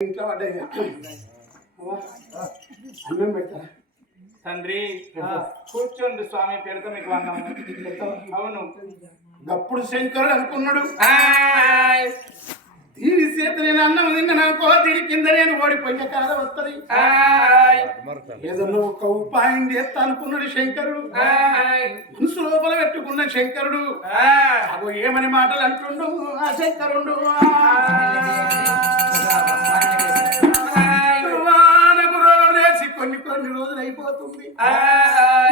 ఇంట్లో పడ్డాయి అన్నం పెడతారా తండ్రి కూర్చోండి స్వామి పెడతా మీకు అన్నం. అవును. గప్పుడు శంకరుడు అనుకున్నాడు. ఆయ్, దీని చేత నేను అన్నం తిన్న నాకు దీని కింద నేను ఓడిపోయే కాలం వస్తుంది. ఆయ్, ఏదన్నా ఒక ఉపాయం చేస్తా అనుకున్నాడు శంకరుడు. ఆయ్, మనసు లోపల పెట్టుకున్న శంకరుడు. ఏమని మాటలు అంటుండు? ఆ శంకరుడు. కొన్ని కొన్ని రోజులు అయిపోతుంది.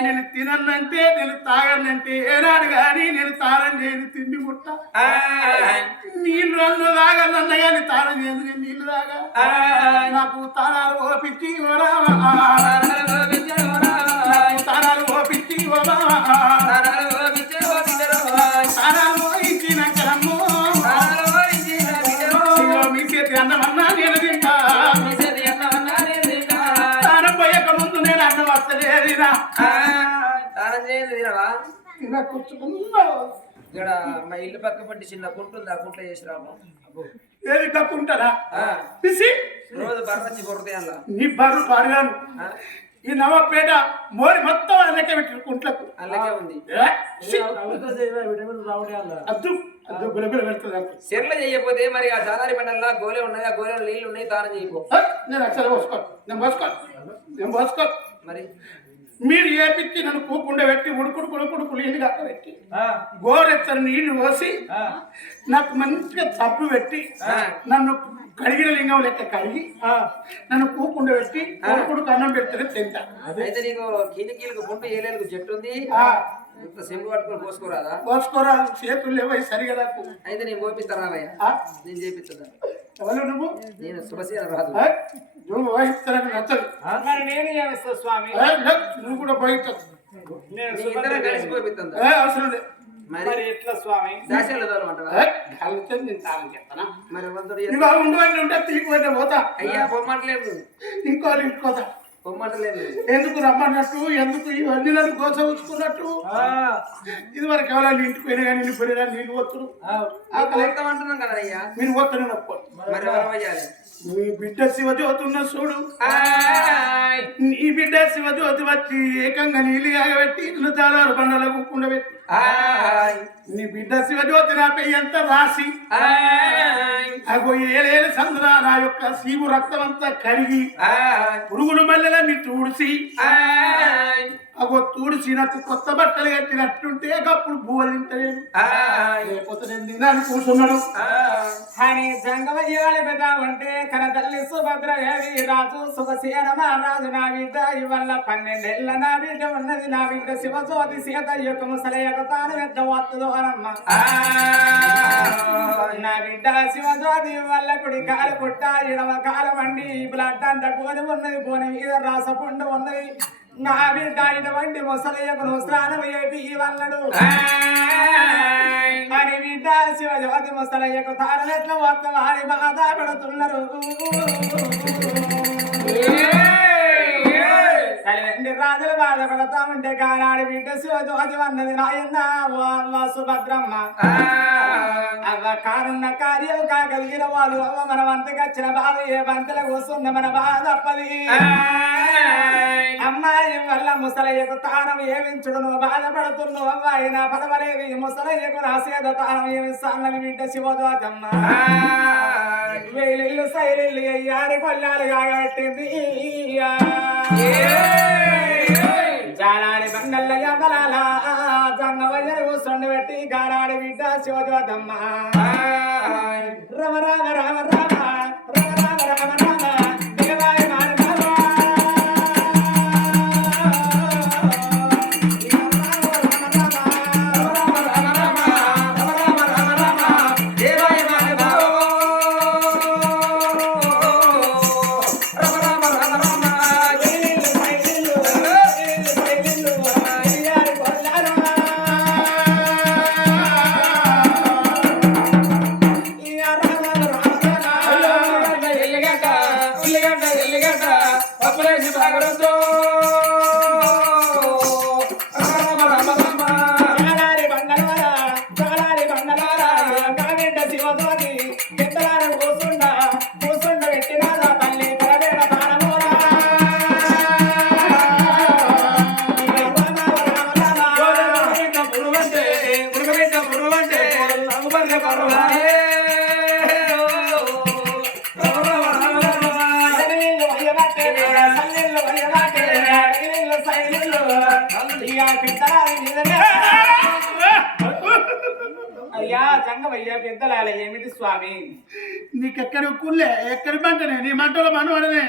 నేను తిననంటే నేను తాగనంటే ఏనాడు కానీ నేను తానం చేయని తిండి ముట్ట. నీళ్ళు రన్ను తాగనన్న కానీ తానం చేయను నేను నీళ్ళు తాగా. నాకు తానాలు ఓపించి తానాలు ఓపించి ఓ తినవా కూర్చుకున్నా ఇక్కడ మా ఇల్లు పక్క పట్టి చిన్న కుంటు ఉంది ఆ కుంట్లో చేసి రాము ఏది ఆ, పిసి రోజు బర్రచ్చి కొడుతాయి అలా నీ బరు పారుగాను ఈ నవపేట మోరి మొత్తం లెక్క పెట్టిన కుంట్లకు. అలాగే ఉంది! అద్దు అద్దు గులగుల పెడుతుంది చేయకపోతే మరి ఆ జానారి పండల్లా గోలే ఉన్నది ఆ గోలెలో నీళ్ళు ఉన్నాయి తానం చేయపో ఏ, నేను అసలు పోసుకో నేను పోసుకో నేను పోసుకో మరి? మీరు ఏపిచ్చి నన్ను కూకుండా పెట్టి ఉడుకుడు కుడుకుడు నీళ్ళు కక్క పెట్టి. గోరెత్తని నీళ్ళు పోసి నాకు మంచిగా తప్పు పెట్టి నన్ను కడిగిన లింగం లెక్క కడిగి నన్ను కూకుండా పెట్టి కొడుకుడు అన్నం పెడితేనే తింటా. అయితే నీకు కిలికీలకు పుంటు ఏలేలకు చెట్టు ఉంది. సెంబు పట్టుకొని పోసుకోరాదా? పోసుకోరా చేతులు లేవై సరిగా నాకు. అయితే నేను పోపిస్తా రావయ్య. ఆ, నేను చేపిస్తా ఎవరు నువ్వు? నేను రాదు నువ్వు వహిస్తానని నచ్చదు. మరి నేను స్వామి. నువ్వు కూడా వహించదు నేను ఇద్దరం కలిసి అవసరం లేదు. మరి? ఎట్లా స్వామి? దాశాలు నేను చెప్తానా? మరి ఉంటే పోతా. అయ్యా పొమ్మంటలేదు ఇంకో ఇంటికోతా పొమ్మంటలేదు ఎందుకు రమ్మన్నట్టు? ఎందుకు ఇవన్నీ నన్ను కోసం ఉంచుకున్నట్టు ఇది వరకు ఎవరైనా ఇంటికి పోయినా కానీ ఇంటికి పోయినా కదా అయ్యా. మీరు అయ్యాలి మీ బిడ్డ శివజ్యోతి ఉన్న చూడు నీ బిడ్డ శివజ్యోతి వచ్చి ఏకంగా నీళ్ళు కాగబెట్టి నిన్ను చాలా బండలకు కుండబెట్టి నీ బిడ్డ శివజ్యోతి నాపై ఎంత రాసి అగో ఏలేని సంద్ర నా యొక్క శివు రక్తం అంతా కరిగి పురుగులు మల్లెలన్నీ తూడిసి అగో తూడిసి నాకు కొత్త బట్టలు కట్టినట్టుంటే అప్పుడు బువ్వలు తింటలేదు లేకపోతే నేను తిన్నాను కూర్చున్నాడు. అని జంగమయ్యాలి పెద్ద ఉంటే కన తల్లి సుభద్రదేవి రాజు సుఖసేన మహారాజు నా బిడ్డ ఇవల్ల పన్నెండేళ్ళ నా బిడ్డ ఉన్నది నా బిడ్డ శివజ్యోతి సీత యొక్క ముసలి యొక్క తాను పెద్ద వస్తుందో అనమ్మ నా బిడ్డ శివజ్యోతి వల్ల కుడి కాలు పుట్ట ఇడవ కాల వండి బ్లడ్ అంతా కోని ఉన్నది కోని మీద రాసపుండు ఉన్నది. నా బిడ్డ ఇటువంటి ముసలి యొక్క స్నానం ఏపి వల్లడు అని బిడ్డ శివజ్యోతి ముసలయ్యకు తారలెట్ల మొత్తం వారి బాధ పెడుతున్నారు. బాధపడతా ఉంటే కానాడు బిడ్డ శివజ్యోతి అన్నది నాయన్న ఓ అమ్మ సుభద్రమ్మ అవ్వ కానున్న కార్యం కాగలిగిన వాళ్ళు అవ్వ మన వంతకు వచ్చిన బాధ ఏ బంతల కూర్చున్న మన బాధ తప్పది అమ్మాయి వల్ల ముసలయ్యకు తానం ఏమించుడు నువ్వు బాధపడుతున్నావు అమ్మాయి నా పదవలేదు ఈ ముసలయ్యకు రాసేద తానం ఏమిస్తానని బిడ్డ శివదోతమ్మ వేలిల్లు సైలిల్లు అయ్యారి కొల్లాలు కాగట్టింది జానాడి బండల్ల యమలాల జంగవయ్య కూర్చొని పెట్టి గానాడి బిడ్డ శివదోతమ్మ రమ రామ రామ రామ రమ రామ రామ రామ అయ్యా సంగమయ్యా పెద్దలాల ఏమిటి స్వామి? నీకెక్కడ కుళ్ళే? ఎక్కడి మంటనే? నీ మంటలో మనవాడనే.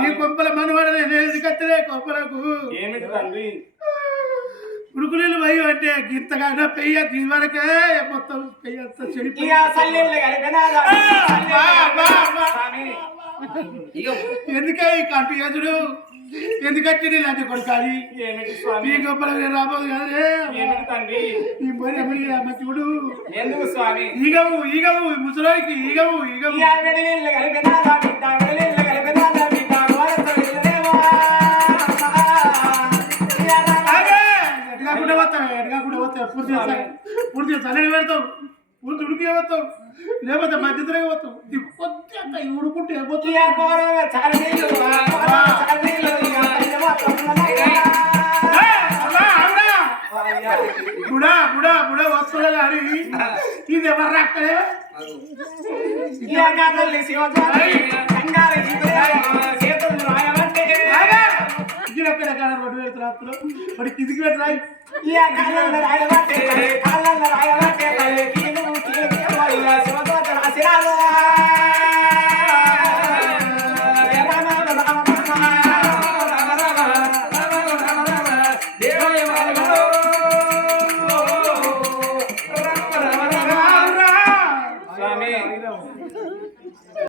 నీ కొంపల మనవాడనే నేను కత్తరే కొంపలకు. ఏమిటి తండ్రి? ఉడుకులీలు పోయి అంటే గింతగానే పెయ్య దీని వరకే. మొత్తం పెయ్య చెడిపోయి ఎందుకే ఈ కంటి ఎందుకంటే నీలాంటి కొడుకాలి ఏమిటి నీ గొప్పల రాబోదు ఏమిటి తండ్రి? నీ మరి అమ్మడి అమ్మ చూడు. ఎందుకు స్వామి? ఈగవు ఈగవు ముసలోకి ఈగవు ఈగవు. ఇక వెడలిళ్ళు కలిపినా బిడ్డ వెడలిళ్ళు కలిపినా బిడ్డ గోరంతో వెళ్ళలేమో. ఇక ఆగే! ఎటుగా కూడా పోతావు ఎటుగా కూడా పోతావు? పూర్తి చేస్తావు పూర్తి చల్లని పెడతావు. పూర్తి ఉడికి పోతావు లేకపోతే మధ్యతరగా పోతావు? ఇది కొద్దిగా ఉడుకుంటే. బుడా బుడా బుడా వస్తుందా కానీ ఇది ఎవరు రాక్కలే శివజ్వామి, రాయమంటే. ఇక్కడ కాడ రెండు వేలు రాత్రులు మరి కిందికి పెట్టి రాయి